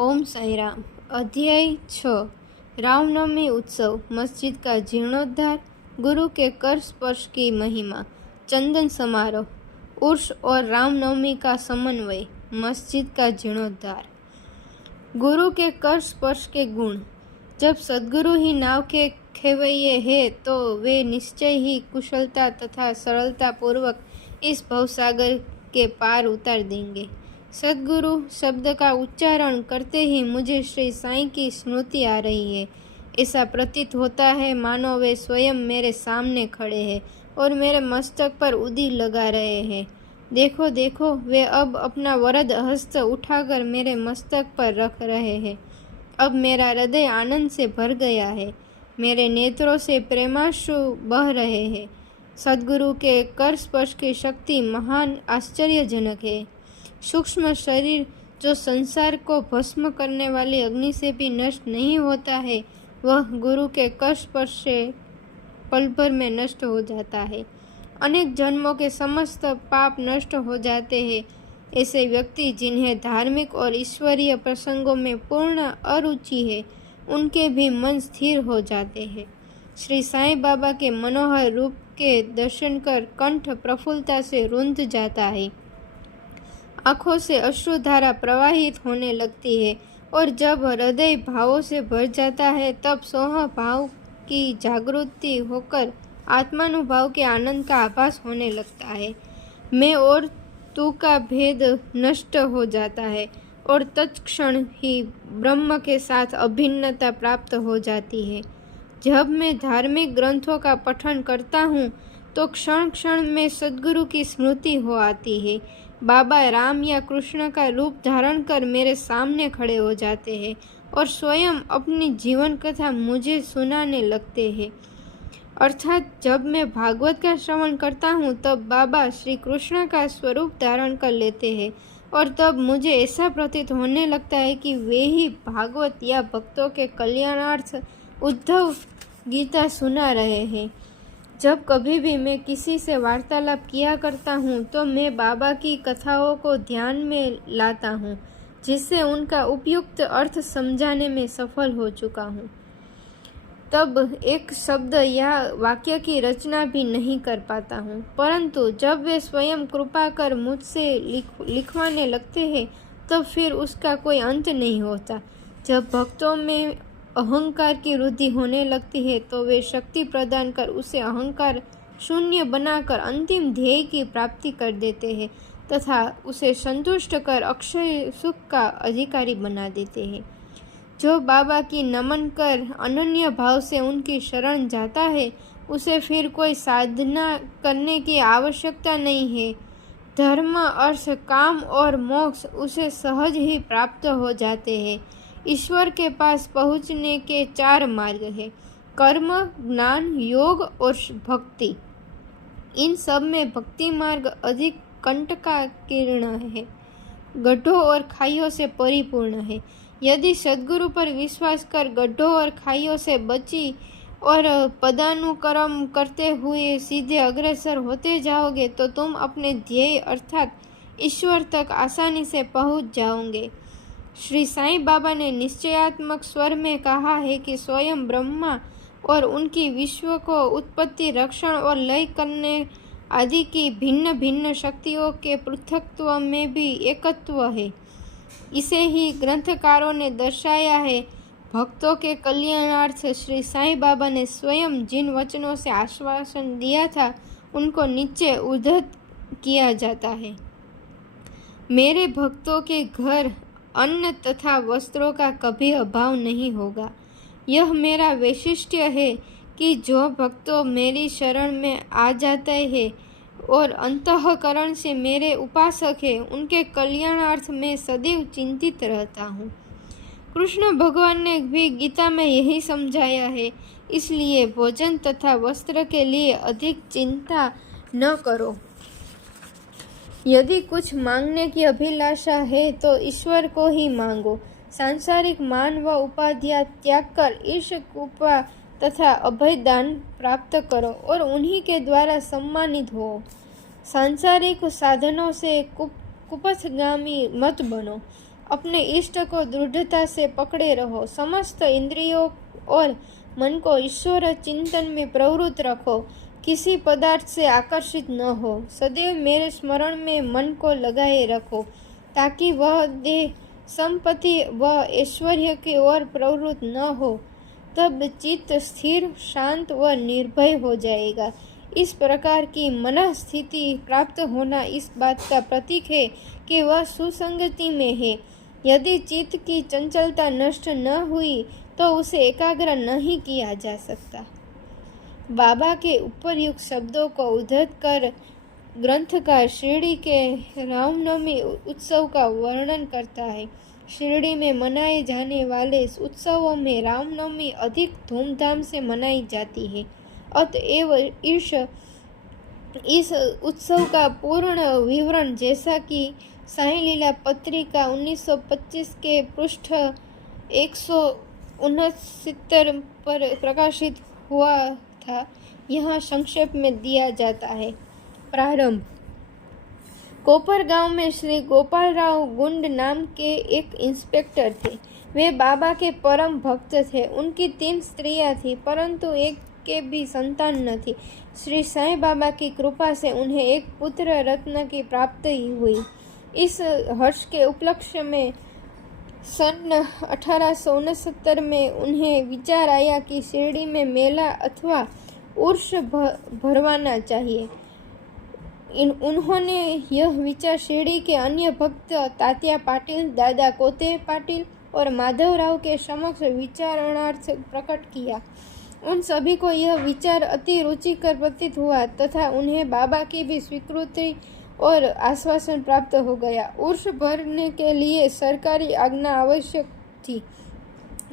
ओम साई राम। अध्याय 6। रामनवमी उत्सव, मस्जिद का जीर्णोद्धार, गुरु के कर स्पर्श की महिमा, चंदन समारोह, उर्स और रामनवमी का समन्वय, मस्जिद का जीर्णोद्धार। गुरु के कर स्पर्श के गुण। जब सद्गुरु ही नाव के खेवैये हैं तो वे निश्चय ही कुशलता तथा सरलता पूर्वक इस भवसागर के पार उतार देंगे। सद्गुरु शब्द का उच्चारण करते ही मुझे श्री साईं की स्मृति आ रही है। ऐसा प्रतीत होता है मानो वे स्वयं मेरे सामने खड़े हैं और मेरे मस्तक पर उदी लगा रहे हैं। देखो देखो, वे अब अपना वरद हस्त उठाकर मेरे मस्तक पर रख रहे हैं। अब मेरा हृदय आनंद से भर गया है, मेरे नेत्रों से प्रेमाश्रु बह रहे हैं। सद्गुरु के कर स्पर्श की शक्ति महान आश्चर्यजनक है। सूक्ष्म शरीर जो संसार को भस्म करने वाली अग्नि से भी नष्ट नहीं होता है, वह गुरु के कर स्पर्श से पल भर में नष्ट हो जाता है। अनेक जन्मों के समस्त पाप नष्ट हो जाते हैं। ऐसे व्यक्ति जिन्हें धार्मिक और ईश्वरीय प्रसंगों में पूर्ण अरुचि है, उनके भी मन स्थिर हो जाते हैं। श्री साईं बाबा के मनोहर रूप के दर्शन कर कंठ प्रफुल्लता से रुंध जाता है। आँखों से अश्रुधारा प्रवाहित होने लगती है और जब हृदय भावों से भर जाता है तब सोह भाव की जागृति होकर आत्मानुभाव के आनंद का आभास होने लगता है। मैं और तू का भेद नष्ट हो जाता है और तत्क्षण ही ब्रह्म के साथ अभिन्नता प्राप्त हो जाती है। जब मैं धार्मिक ग्रंथों का पठन करता हूँ तो क्षण क्षण में सद्गुरु की स्मृति हो आती है। बाबा राम या कृष्ण का रूप धारण कर मेरे सामने खड़े हो जाते हैं और स्वयं अपनी जीवन कथा मुझे सुनाने लगते हैं। अर्थात जब मैं भागवत का श्रवण करता हूँ तब बाबा श्री कृष्ण का स्वरूप धारण कर लेते हैं और तब मुझे ऐसा प्रतीत होने लगता है कि वे ही भागवत या भक्तों के कल्याणार्थ उद्धव गीता सुना रहे हैं। जब कभी भी मैं किसी से वार्तालाप किया करता हूँ तो मैं बाबा की कथाओं को ध्यान में लाता हूँ, जिससे उनका उपयुक्त अर्थ समझाने में सफल हो चुका हूँ। तब एक शब्द या वाक्य की रचना भी नहीं कर पाता हूँ, परंतु जब वे स्वयं कृपा कर मुझसे लिखवाने लगते हैं तब फिर उसका कोई अंत नहीं होता। जब भक्तों में अहंकार की वृद्धि होने लगती है तो वे शक्ति प्रदान कर उसे अहंकार शून्य बनाकर अंतिम ध्येय की प्राप्ति कर देते हैं तथा उसे संतुष्ट कर अक्षय सुख का अधिकारी बना देते हैं। जो बाबा की नमन कर अनन्य भाव से उनकी शरण जाता है, उसे फिर कोई साधना करने की आवश्यकता नहीं है। धर्म, अर्थ, काम और मोक्ष उसे सहज ही प्राप्त हो जाते हैं। ईश्वर के पास पहुँचने के 4 मार्ग हैं: कर्म, ज्ञान, योग और भक्ति। इन सब में भक्ति मार्ग अधिक कंटकाकीर्ण है, गड्ढों और खाइयों से परिपूर्ण है। यदि सद्गुरु पर विश्वास कर गड्ढों और खाइयों से बची और पदानुक्रम करते हुए सीधे अग्रसर होते जाओगे तो तुम अपने ध्येय अर्थात ईश्वर तक आसानी से पहुँच जाओगे। श्री साईं बाबा ने निश्चयात्मक स्वर में कहा है कि स्वयं ब्रह्मा और उनकी विश्व को उत्पत्ति, रक्षण और लय करने आदि की भिन्न भिन्न शक्तियों के पृथकत्व में भी एकत्व है। इसे ही ग्रंथकारों ने दर्शाया है। भक्तों के कल्याणार्थ श्री साईं बाबा ने स्वयं जिन वचनों से आश्वासन दिया था उनको नीचे उद्धृत किया जाता है। मेरे भक्तों के घर अन्न तथा वस्त्रों का कभी अभाव नहीं होगा। यह मेरा वैशिष्ट्य है कि जो भक्तों मेरी शरण में आ जाते हैं और अंतःकरण से मेरे उपासक हैं, उनके कल्याणार्थ में सदैव चिंतित रहता हूँ। कृष्ण भगवान ने भी गीता में यही समझाया है, इसलिए भोजन तथा वस्त्र के लिए अधिक चिंता न करो। यदि कुछ मांगने की अभिलाषा है तो ईश्वर को ही मांगो। सांसारिक मान व उपाधियां त्याग कर ईश कृपा तथा अभय दान प्राप्त करो और उन्हीं के द्वारा सम्मानित हो। सांसारिक साधनों से कुपथगामी मत बनो। अपने इष्ट को दृढ़ता से पकड़े रहो। समस्त इंद्रियों और मन को ईश्वर चिंतन में प्रवृत्त रखो। किसी पदार्थ से आकर्षित न हो। सदैव मेरे स्मरण में मन को लगाए रखो, ताकि वह देह संपत्ति व ऐश्वर्य की ओर प्रवृत्त न हो। तब चित्त स्थिर, शांत व निर्भय हो जाएगा। इस प्रकार की मन स्थिति प्राप्त होना इस बात का प्रतीक है कि वह सुसंगति में है। यदि चित्त की चंचलता नष्ट न हुई तो उसे एकाग्र नहीं किया जा सकता। बाबा के उपर्युक्त शब्दों को उद्धृत कर ग्रंथकार शिरडी के रामनवमी उत्सव का वर्णन करता है। शिरडी में मनाए जाने वाले उत्सवों में रामनवमी अधिक धूमधाम से मनाई जाती है। अतएव इस उत्सव का पूर्ण विवरण, जैसा कि साईं लीला पत्रिका 1925 के पृष्ठ 169 पर प्रकाशित हुआ था, यहाँ संक्षेप में दिया जाता है। प्रारंभ। कोपरगांव में श्री गोपालराव गुंड नाम के एक इंस्पेक्टर थे। वे बाबा के परम भक्त थे। उनकी 3 स्त्रियां थीं, परंतु एक के भी संतान न थी। श्री साईं बाबा की कृपा से उन्हें एक पुत्र रत्न की प्राप्ति हुई। इस हर्ष के उपलक्ष्य में सन 1869 में उन्हें विचार आया कि शिरडी में मेला अथवा उर्स भरवाना चाहिए। उन्होंने यह विचार शिरडी के अन्य भक्त तात्या पाटिल, दादा कोते पाटिल और माधवराव के समक्ष विचारणार्थ प्रकट किया। उन सभी को यह विचार अति रुचिकर प्रतीत हुआ तथा उन्हें बाबा की भी स्वीकृति और आश्वासन प्राप्त हो गया। उर्स भरने के लिए सरकारी आज्ञा आवश्यक थी,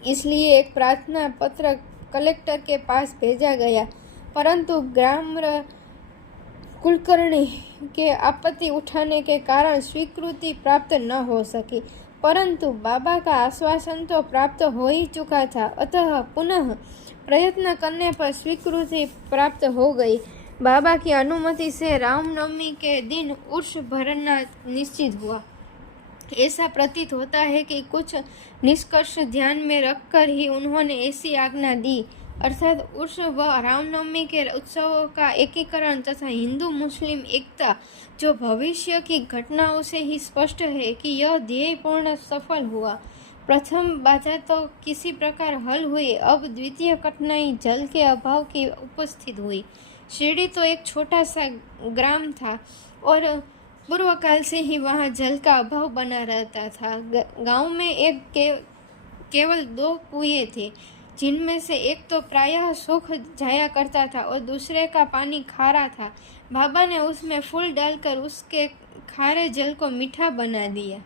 इसलिए एक प्रार्थना पत्र कलेक्टर के पास भेजा गया, परंतु ग्राम कुलकर्णी के आपत्ति उठाने के कारण स्वीकृति प्राप्त न हो सकी। परंतु बाबा का आश्वासन तो प्राप्त हो ही चुका था, अतः पुनः प्रयत्न करने पर स्वीकृति प्राप्त हो गई। बाबा की अनुमति से रामनवमी के दिन उर्स भरना निश्चित हुआ। ऐसा प्रतीत होता है कि कुछ निष्कर्ष ध्यान में रखकर ही उन्होंने ऐसी आज्ञा दी, अर्थात उर्स व रामनवमी के उत्सवों का एकीकरण तथा हिंदू मुस्लिम एकता, जो भविष्य की घटनाओं से ही स्पष्ट है कि यह ध्येय पूर्ण सफल हुआ। प्रथम बाधा तो किसी प्रकार हल हुई। अब द्वितीय कठिनाई जल के अभाव की उपस्थित हुई। शिरडी तो एक छोटा सा ग्राम था और पूर्व काल से ही वहाँ जल का अभाव बना रहता था। गांव में केवल 2 कुएं थे, जिनमें से एक तो प्रायः सूख जाया करता था और दूसरे का पानी खारा था। बाबा ने उसमें फूल डालकर उसके खारे जल को मीठा बना दिया,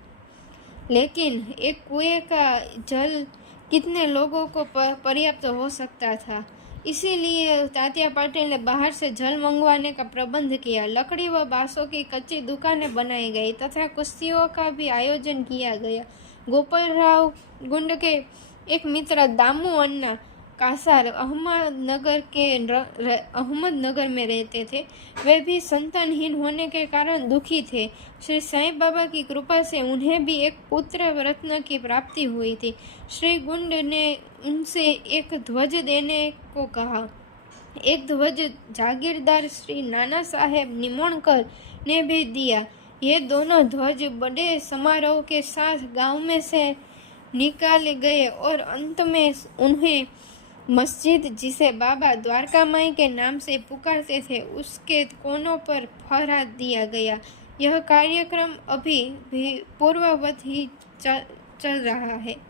लेकिन एक कुएं का जल कितने लोगों को पर्याप्त हो सकता था। इसीलिए तात्या पाटिल ने बाहर से जल मंगवाने का प्रबंध किया। लकड़ी व बांसों की कच्ची दुकानें बनाई गई तथा कुश्तियों का भी आयोजन किया गया। गोपालराव गुंड के एक मित्र दामू अन्ना कासार अहमदनगर में रहते थे। वे भी संतानहीन होने के कारण दुखी थे। श्री साईं बाबा की कृपा से उन्हें भी एक पुत्र रत्न की प्राप्ति हुई थी। श्री गुंड ने उनसे एक ध्वज देने को कहा। एक ध्वज जागीरदार श्री नाना साहेब निमोणकर ने भी दिया। ये दोनों ध्वज बड़े समारोह के साथ गांव में से निकाले गए और अंत में उन्हें मस्जिद, जिसे बाबा द्वारका माई के नाम से पुकारते थे, उसके कोनों पर फहरा दिया गया। यह कार्यक्रम अभी भी पूर्ववत ही चल रहा है।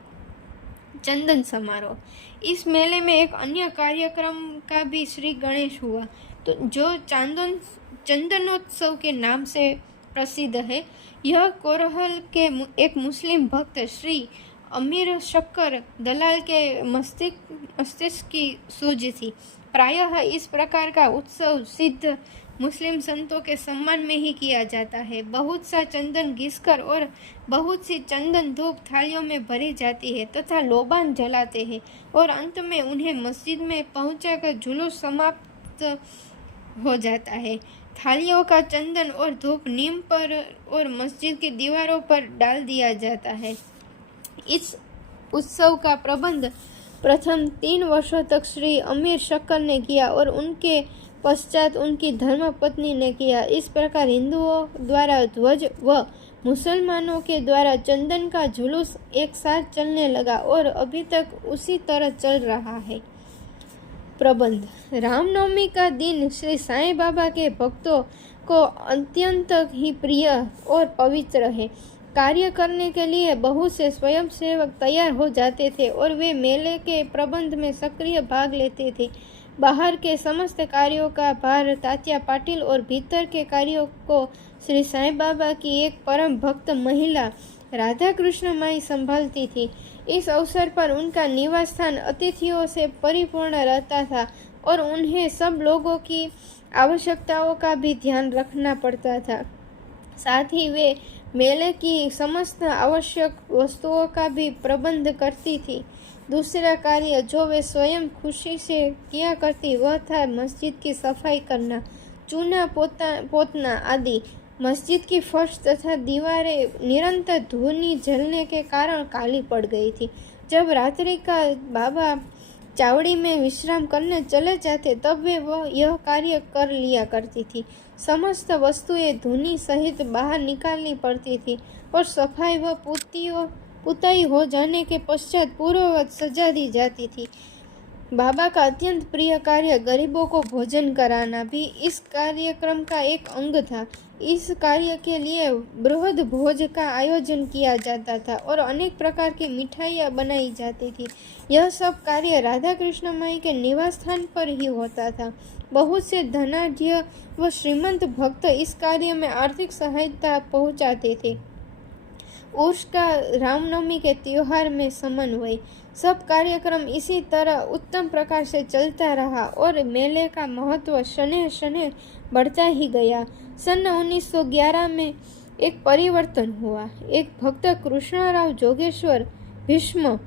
चंदन समारोह। इस मेले में एक अन्य कार्यक्रम का भी श्री गणेश हुआ, तो जो चंदनोत्सव के नाम से प्रसिद्ध है। यह कोरहल के एक मुस्लिम भक्त श्री अमीर शक्कर दलाल के मस्तिष्क की सूझ थी। प्रायः इस प्रकार का उत्सव सिद्ध मुस्लिम संतों के सम्मान में ही किया जाता है। बहुत सा चंदन घिसकर और बहुत सी चंदन धूप थालियों में भरी जाती है तथा लोबान जलाते हैं और अंत में उन्हें मस्जिद में पहुंचाकर जुलूस समाप्त हो जाता है। थालियों का चंदन और धूप नीम पर और मस्जिद की दीवारों पर डाल दिया जाता है। इस उत्सव का प्रबंध प्रथम 3 वर्षों तक श्री अमीर शक्कर ने किया और उनके पश्चात उनकी धर्मपत्नी ने किया। इस प्रकार हिंदुओं द्वारा ध्वज व मुसलमानों के द्वारा चंदन का जुलूस एक साथ चलने लगा और अभी तक उसी तरह चल रहा है। प्रबंध। रामनवमी का दिन श्री साईं बाबा के भक्तों को अत्यंत ही प्रिय और पवित्र है। कार्य करने के लिए बहुत से स्वयंसेवक तैयार हो जाते थे और वे मेले के प्रबंध में सक्रिय भाग लेते थे। बाहर के समस्त कार्यों का भार तात्या पाटिल और भीतर के कार्यों को श्री साईं बाबा की एक परम भक्त महिला राधा कृष्ण माई संभालती थी। इस अवसर पर उनका निवास स्थान अतिथियों से परिपूर्ण रहता था और उन्हें सब लोगों की आवश्यकताओं का भी ध्यान रखना पड़ता था। साथ ही वे मेले की समस्त आवश्यक वस्तुओं का भी प्रबंध करती थी। दूसरा कार्य जो वे स्वयं खुशी से किया करती वह था मस्जिद की सफाई करना, चूना पोतना आदि। मस्जिद की फर्श तथा दीवारें निरंतर धूनी जलने के कारण काली पड़ गई थी। जब रात्रि का बाबा चावड़ी में विश्राम करने चले जाते तब वे यह कार्य कर लिया करती थी। समस्त वस्तुएं धूनी सहित बाहर निकालनी पड़ती थी और सफाई व पुताई हो जाने के पश्चात पूर्ववत सजा दी जाती थी। बाबा का अत्यंत प्रिय कार्य गरीबों को भोजन कराना भी इस कार्यक्रम का एक अंग था। इस कार्य के लिए बृहद भोज का आयोजन किया जाता था और अनेक प्रकार की मिठाइयाँ बनाई जाती थी। यह सब कार्य राधा कृष्ण माई के निवास स्थान पर ही होता था। बहुत से धनाढ्य व श्रीमंत भक्त इस कार्य में आर्थिक सहायता पहुँचाते थे। उर्स का रामनवमी के त्योहार में समन्वय सब कार्यक्रम इसी तरह उत्तम प्रकार से चलता रहा और मेले का महत्व शने शने बढ़ता ही गया। सन 1911 में एक परिवर्तन हुआ। एक भक्त कृष्णराव जोगेश्वर भीष्म,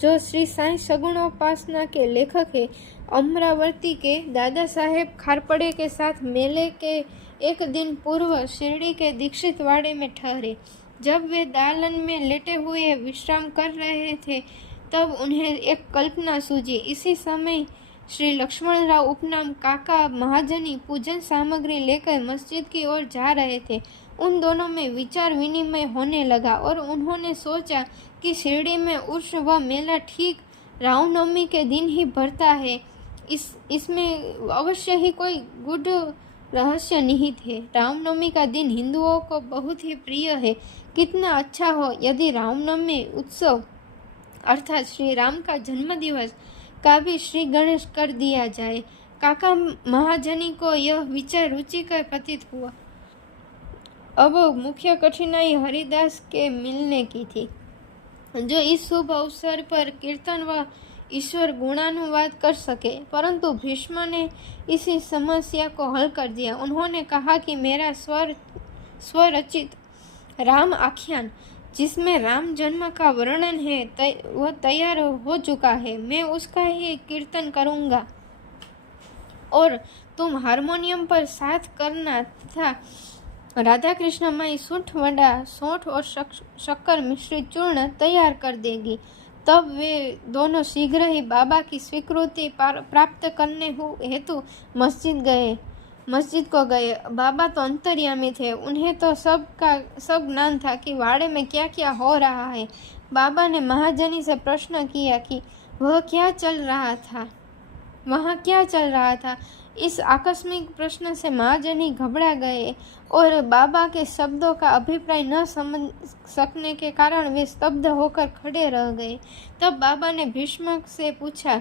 जो श्री साईं सगुणोपासना के लेखक है, अमरावती के दादा साहेब खारपड़े के साथ मेले के एक दिन पूर्व शिरडी के दीक्षित वाड़े में ठहरे। जब वे दालन में लेटे हुए विश्राम कर रहे थे तब उन्हें एक कल्पना सूझी। इसी समय श्री लक्ष्मणराव उपनाम काका महाजनी पूजन सामग्री लेकर मस्जिद की ओर जा रहे थे। उन दोनों में विचार विनिमय होने लगा और उन्होंने सोचा कि शिरडी में उर्स व मेला ठीक रामनवमी के दिन ही भरता है। इसमें अवश्य ही कोई गुड रहस्य निहित है। रामनवमी का दिन हिंदुओं को बहुत ही प्रिय है। कितना अच्छा हो यदि रामनवमी उत्सव अर्थात श्री राम का जन्म दिवस का भी श्री गणेश कर दिया जाए। काका महाजनी को यह विचार रुचिकर प्रतीत हुआ। अब मुख्य कठिनाई हरिदास के मिलने की थी, जो इस शुभ अवसर पर कीर्तन व ईश्वर गुणानुवाद कर सके, परंतु भीष्म ने इसी समस्या को हल कर दिया। उन्होंने कहा कि मेरा स्वरचित राम आख्यान, जिसमें राम जन्म का वर्णन है, वह तैयार हो चुका है। मैं उसका ही कीर्तन करूँगा और तुम हारमोनियम पर साथ करना तथा राधा कृष्ण माई सूंठ वड़ा सौंठ और शक्कर मिश्रित चूर्ण तैयार कर देगी। तब वे दोनों शीघ्र ही बाबा की स्वीकृति प्राप्त करने हेतु मस्जिद को गए। बाबा तो अंतर्यामी थे, उन्हें तो सब ज्ञान था कि वाड़े में क्या क्या हो रहा है। बाबा ने महाजनी से प्रश्न किया कि वहाँ क्या चल रहा था। इस आकस्मिक प्रश्न से महाजनी घबरा गए और बाबा के शब्दों का अभिप्राय न समझ सकने के कारण वे स्तब्ध होकर खड़े रह गए। तब बाबा ने भीष्म से पूछा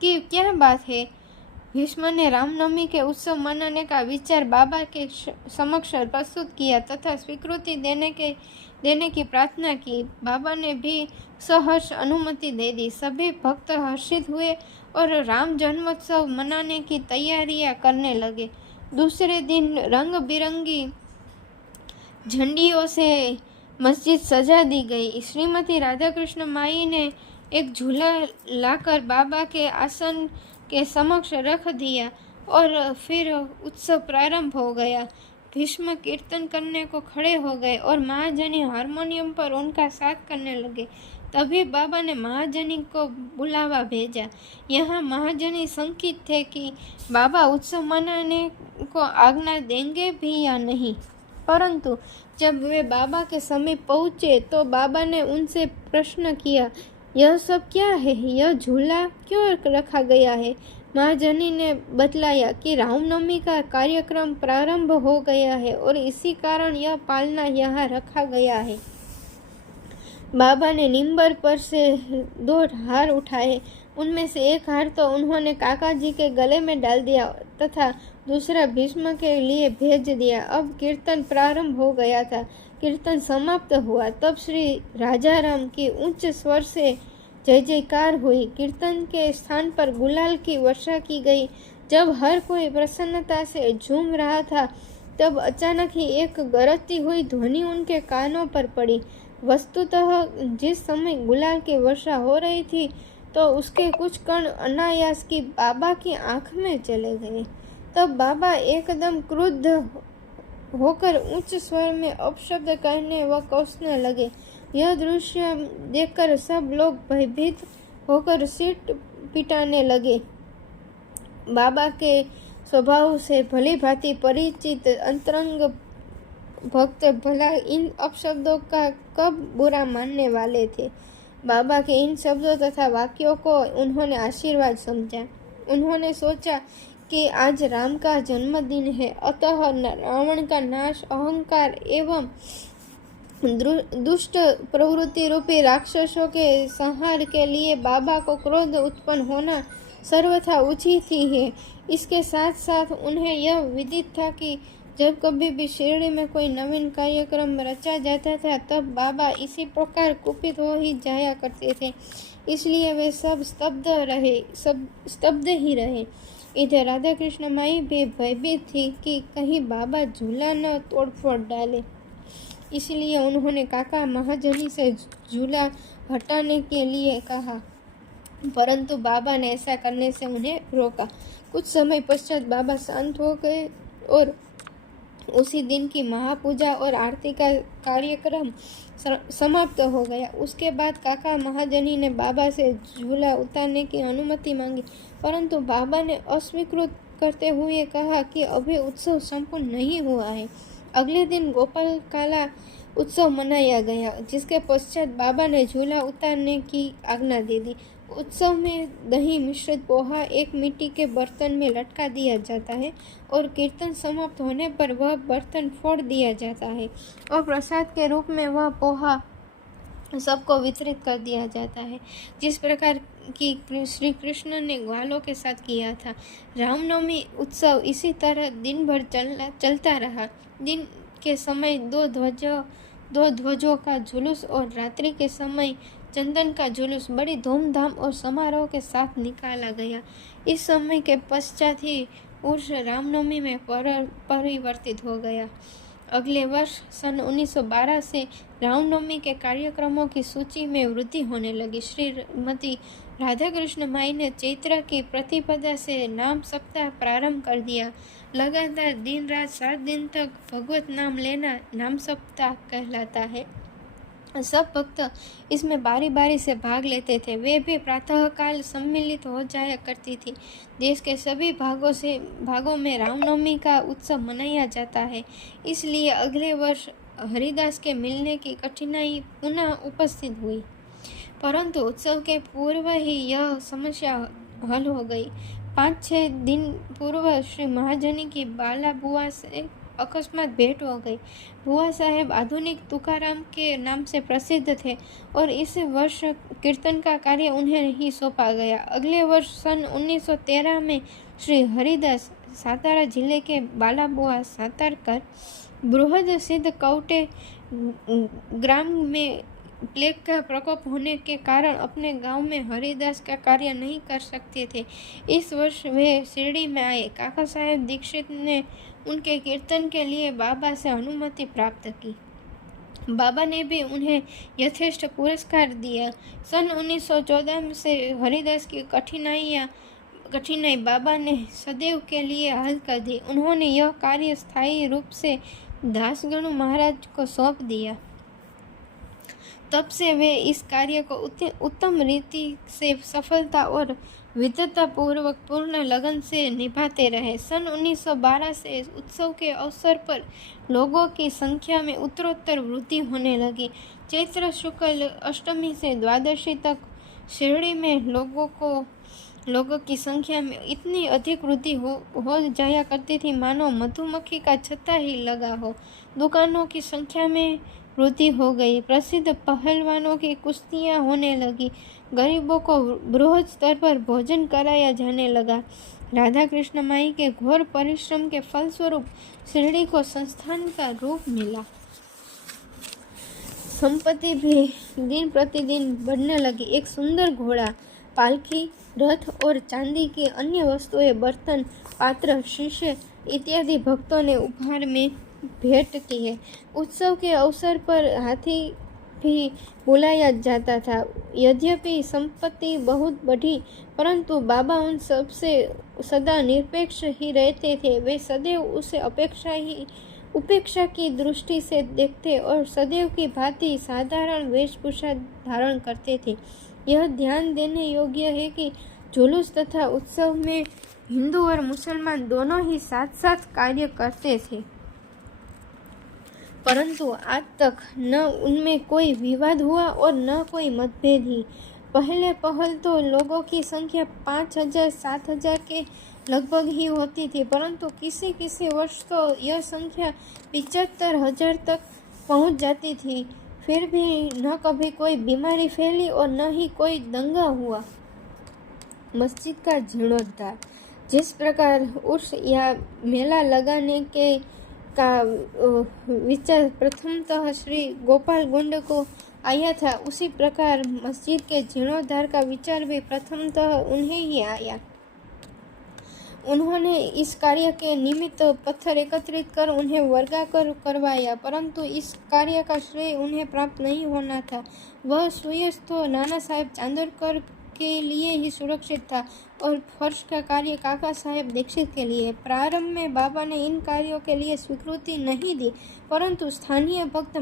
कि क्या बात है। भीष्म ने रामनवमी के उत्सव मनाने का विचार बाबा के समक्ष प्रस्तुत किया तथा स्वीकृति देने की प्रार्थना की। बाबा ने भी सहर्ष अनुमति दे दी। सभी भक्त हर्षित हुए और राम जन्मोत्सव मनाने की तैयारियां करने लगे। दूसरे दिन रंग बिरंगी झंडियों से मस्जिद सजा दी गई। श्रीमती राधा कृष्ण माई ने एक झूला लाकर बाबा के आसन के समक्ष रख दिया और फिर उत्सव प्रारंभ हो गया। भीष्म कीर्तन करने को खड़े हो गए और महाजनी हारमोनियम पर उनका साथ करने लगे। तभी बाबा ने महाजनी को बुलावा भेजा। यहाँ महाजनी शंकित थे कि बाबा उत्सव मनाने को आज्ञा देंगे भी या नहीं, परंतु जब वे बाबा के समीप पहुँचे तो बाबा ने उनसे प्रश्न किया, यह सब क्या है? यह झूला क्यों रखा गया है? महाजनी ने बतलाया कि रामनवमी का कार्यक्रम प्रारंभ हो गया है और इसी कारण यह पालना यहाँ रखा गया है। बाबा ने निम्बर पर से 2 हार उठाए। उनमें से एक हार तो उन्होंने काका जी के गले में डाल दिया तथा दूसरा भीष्म के लिए भेज दिया। अब कीर्तन प्रारंभ हो गया था। कीर्तन समाप्त हुआ तब श्री राजाराम की उच्च स्वर से जय जयकार हुई। कीर्तन के स्थान पर गुलाल की वर्षा की गई। जब हर कोई प्रसन्नता से झूम रहा था तब अचानक ही एक गरजती हुई ध्वनि उनके कानों पर पड़ी। वस्तुतः जिस समय गुलाल की वर्षा हो रही थी तो उसके कुछ कण अनायास की बाबा की आंख में चले गए। तब बाबा एकदम क्रुद्ध होकर उच्च स्वर में अपशब्द कहने व कोसने लगे। यह दृश्य देखकर सब लोग भयभीत होकर सिर पिटाने लगे। बाबा के स्वभाव से भली भांति परिचित अंतरंग भक्त भला इन अपशब्दों का कब बुरा मानने वाले थे। बाबा के इन शब्दों तथा वाक्यों को उन्होंने आशीर्वाद समझा। उन्होंने सोचा कि आज राम का जन्मदिन है, अतः रावण का नाश, अहंकार एवं दुष्ट प्रवृत्ति रूपी राक्षसों के संहार के लिए बाबा को क्रोध उत्पन्न होना सर्वथा उचित ही है। इसके साथ साथ उन्हें यह विदित था कि जब कभी भी शिरडी में कोई नवीन कार्यक्रम रचा जाता था तब बाबा इसी प्रकार कुपित हो ही जाया करते थे, इसलिए वे सब स्तब्ध ही रहे। इधर राधा कृष्ण माई भी भयभीत थी कि कहीं बाबा झूला न तोड़फोड़ डाले, इसलिए उन्होंने काका महाजनी से झूला हटाने के लिए कहा, परंतु बाबा ने ऐसा करने से उन्हें रोका। कुछ समय पश्चात बाबा शांत हो गए और उसी दिन की महापूजा और आरती का कार्यक्रम समाप्त हो गया। उसके बाद काका महाजनी ने बाबा से झूला उतारने की अनुमति मांगी, परंतु बाबा ने अस्वीकृत करते हुए कहा कि अभी उत्सव संपूर्ण नहीं हुआ है। अगले दिन गोपाल काला उत्सव मनाया गया, जिसके पश्चात बाबा ने झूला उतारने की आज्ञा दे दी। उत्सव में दही मिश्रित पोहा एक मिट्टी के बर्तन में लटका दिया जाता है और कीर्तन समाप्त होने पर वह बर्तन फोड़ दिया जाता है और प्रसाद के रूप में वह पोहा सबको वितरित कर दिया जाता है, जिस प्रकार की श्री कृष्ण ने ग्वालों के साथ किया था। रामनवमी उत्सव इसी तरह दिन भर चलता रहा। दिन के समय दो ध्वजों का जुलूस और रात्रि के समय चंदन का जुलूस बड़ी धूमधाम और समारोह के साथ निकाला गया। इस समय के पश्चात ही उर्स रामनवमी में परिवर्तित हो गया। अगले वर्ष सन 1912 से रामनवमी के कार्यक्रमों की सूची में वृद्धि होने लगी। श्रीमती राधा कृष्ण माई ने चैत्र की प्रतिपदा से नाम सप्ताह प्रारंभ कर दिया। लगातार दिन रात 7 दिन तक भगवत नाम लेना नाम सप्ताह कहलाता है। सब भक्त इसमें बारी बारी से भाग लेते थे। वे भी प्रातःकाल सम्मिलित हो जाया करती थी। देश के सभी भागों में रामनवमी का उत्सव मनाया जाता है, इसलिए अगले वर्ष हरिदास के मिलने की कठिनाई पुनः उपस्थित हुई, परंतु उत्सव के पूर्व ही यह समस्या हल हो गई। 5-6 दिन पूर्व श्री महाजनी की बाला बुआ से अकस्मात भेंट हो गई। बुआ साहेब आधुनिक तुकाराम के नाम से प्रसिद्ध थे और इस वर्ष कीर्तन का कार्य उन्हें ही सौंपा गया। अगले वर्ष सन 1913 में श्री हरिदास सातारा जिले के बालाबुआ सातारकर बृहद सिद्ध कौटे ग्राम में प्लेग का प्रकोप होने के कारण अपने गांव में हरिदास का कार्य नहीं कर सकते थे। इस वर्ष वे शिरडी में आए। काका साहेब दीक्षित ने उनके कीर्तन के लिए बाबा से अनुमति प्राप्त की। बाबा ने भी उन्हें यथेष्ट पुरस्कार दिया। सन 1914 से हरिदास की कठिनाई बाबा ने सदैव के लिए हल कर दी। उन्होंने यह कार्य स्थायी रूप से दासगणु महाराज को सौंप दिया। तब से वे इस कार्य को उत्तम रीति से सफलता और विद्वता पूर्वक पूर्ण लगन से निभाते रहे। सन 1912 से उत्सव के अवसर पर लोगों की संख्या में उत्तरोत्तर वृद्धि होने लगी। चैत्र शुक्ल अष्टमी से द्वादशी तक शिरडी में लोगों की संख्या में इतनी अधिक वृद्धि हो जाया करती थी मानो मधुमक्खी का छत्ता ही लगा हो। दुकानों की संख्या में वृद्धि हो गई। प्रसिद्ध पहलवानों की कुश्तियां होने लगी। गरीबों को बृहद स्तर पर भोजन कराया जाने लगा। राधा कृष्ण माई के घोर परिश्रम के फलस्वरूप शिरडी को संस्थान का रूप मिला। संपत्ति भी दिन प्रतिदिन बढ़ने लगी। एक सुंदर घोड़ा, पालकी, रथ और चांदी की अन्य वस्तुएं, बर्तन, पात्र, शीशे इत्यादि भक्तों ने उपहार में भेंट की है। उत्सव के अवसर पर हाथी भी बुलाया जाता था। यद्यपि संपत्ति बहुत बढ़ी, परंतु बाबा उन सबसे सदा निरपेक्ष ही रहते थे। वे सदैव उसे उपेक्षा की दृष्टि से देखते और सदैव की भांति साधारण वेशभूषा धारण करते थे। यह ध्यान देने योग्य है कि जुलूस तथा उत्सव में हिंदू और मुसलमान दोनों ही साथ साथ कार्य करते थे, परंतु आज तक न उनमें कोई विवाद हुआ और न कोई मतभेद ही। पहल तो लोगों की संख्या 5,000 7,000 के लगभग ही होती थी, परंतु किसी वर्ष तो यह संख्या 75,000 तक पहुंच जाती थी। फिर भी न कभी कोई बीमारी फैली और न ही कोई दंगा हुआ। मस्जिद का जीर्णोद्धार। जिस प्रकार उर्स या मेला लगाने का विचार प्रथमतः श्री गोपाल गुंड को आया था, उसी प्रकार मस्जिद के जीर्णोद्धार का विचार भी प्रथमतः उन्हें ही आया। उन्होंने इस कार्य के निमित्त पत्थर एकत्रित कर उन्हें वर्गाकार करवाया, परंतु इस कार्य का श्रेय उन्हें प्राप्त नहीं होना था। वह सुयश तो नाना साहेब चांदोरकर के लिए ही सुरक्षित था और फर्श का कार्य काका साहेब दीक्षित के लिए। प्रारंभ में बाबा ने इन कार्यों के लिए स्वीकृति नहीं दी, परंतु स्थानीय भक्त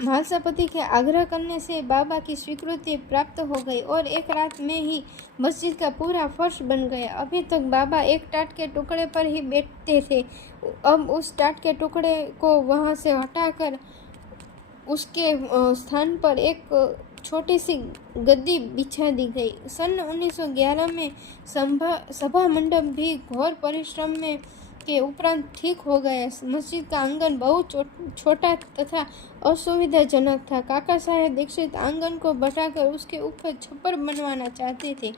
महालसापति के आग्रह करने से बाबा की स्वीकृति प्राप्त हो गई और एक रात में ही मस्जिद का पूरा फर्श बन गया। अभी तक बाबा एक टाट के टुकड़े पर ही बैठते थे, अब उस टाट के टुकड़े को वहां से हटाकर उसके स्थान पर एक छोटी सी गद्दी बिछा दी गई। सन 1911 में सभा मंडप भी घोर परिश्रम के उपरांत ठीक हो गया। मस्जिद का आंगन बहुत छोटा तथा असुविधाजनक था। काका साहेब दीक्षित आंगन को बढ़ाकर उसके ऊपर छप्पर बनवाना चाहते थे।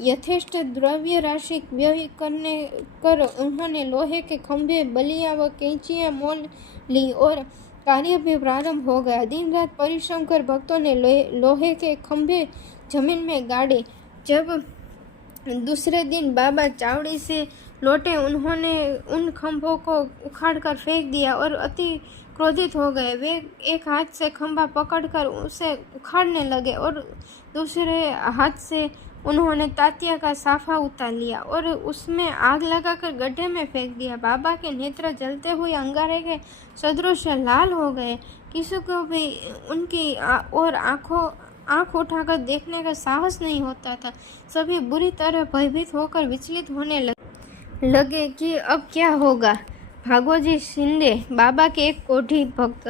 यथेष्ट द्रव्य राशि व्यय कर उन्होंने लोहे के खंभे, बलिया व कैंचियां मोल ली और कार्य भी प्रारंभ हो गया। दिन रात परिश्रम कर भक्तों ने लोहे के खंभे जमीन में गाड़े। जब दूसरे दिन बाबा चावड़ी से लौटे, उन्होंने उन खंभों को उखाड़कर फेंक दिया और अति क्रोधित हो गए। वे एक हाथ से खंभा पकड़कर उसे उखाड़ने लगे और दूसरे हाथ से उन्होंने तातिया का साफा उतार लिया और उसमें आग लगाकर गड्ढे में फेंक दिया। बाबा के नेत्र जलते हुए अंगारे के सदृश लाल हो गए। किसी को भी उनकी और आंख उठाकर देखने का साहस नहीं होता था। सभी बुरी तरह भयभीत होकर विचलित होने लगे कि अब क्या होगा। भागोजी शिंदे, बाबा के एक कोढ़ी भक्त,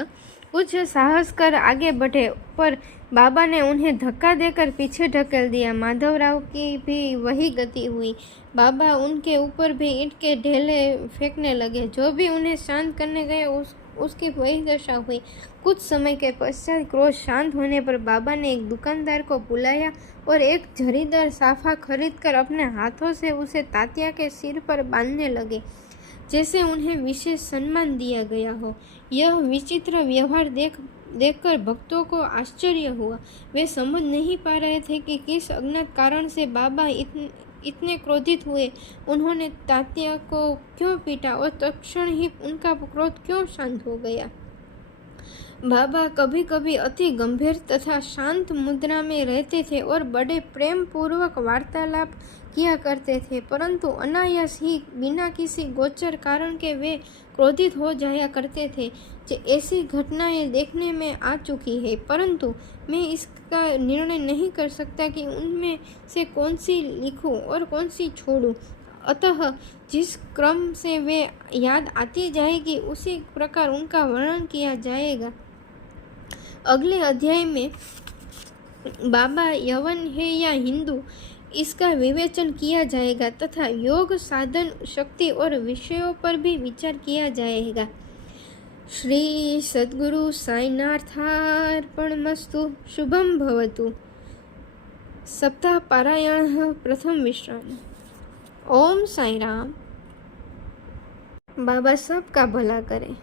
कुछ साहस कर आगे बढ़े, पर बाबा ने उन्हें धक्का देकर पीछे ढकेल दिया। माधवराव की भी वही गति हुई। बाबा उनके ऊपर भी ईंट के ढेले फेंकने लगे। जो भी उन्हें शांत करने गए उसकी वही दशा हुई। कुछ समय के पश्चात क्रोध शांत होने पर बाबा ने एक दुकानदार को बुलाया और एक झरीदार साफा खरीदकर अपने हाथों से उसे तातिया के सिर पर बांधने लगे, जैसे उन्हें विशेष सम्मान दिया गया हो। यह विचित्र व्यवहार देखकर भक्तों को आश्चर्य हुआ। वे समझ नहीं पा रहे थे कि किस अज्ञात कारण से बाबा इतने क्रोधित हुए। उन्होंने तात्या को क्यों पीटा और तत्क्षण ही उनका क्रोध क्यों शांत हो गया। बाबा कभी कभी अति गंभीर तथा शांत मुद्रा में रहते थे और बड़े प्रेम पूर्वक वार्तालाप किया करते थे, परंतु अनायास ही बिना किसी गोचर कारण के वे क्रोधित हो जाया करते थे। ऐसी घटनाएं देखने में आ चुकी है, परंतु मैं इसका निर्णय नहीं कर सकता कि उनमें से कौन सी लिखूं और कौन सी छोड़ूं। अतः जिस क्रम से वे याद आती जाएगी उसी प्रकार उनका वर्णन किया जाएगा। अगले अध्याय में बाबा यवन है या हिंदू, इसका विवेचन किया जाएगा तथा योग, साधन, शक्ति और विषयों पर भी विचार किया जाएगा। श्री सद्गुरु साईनाथार्पणमस्तु। शुभम भवतु। सप्ताह पारायण प्रथम विश्राम। ओम साई राम। बाबा सबका भला करे।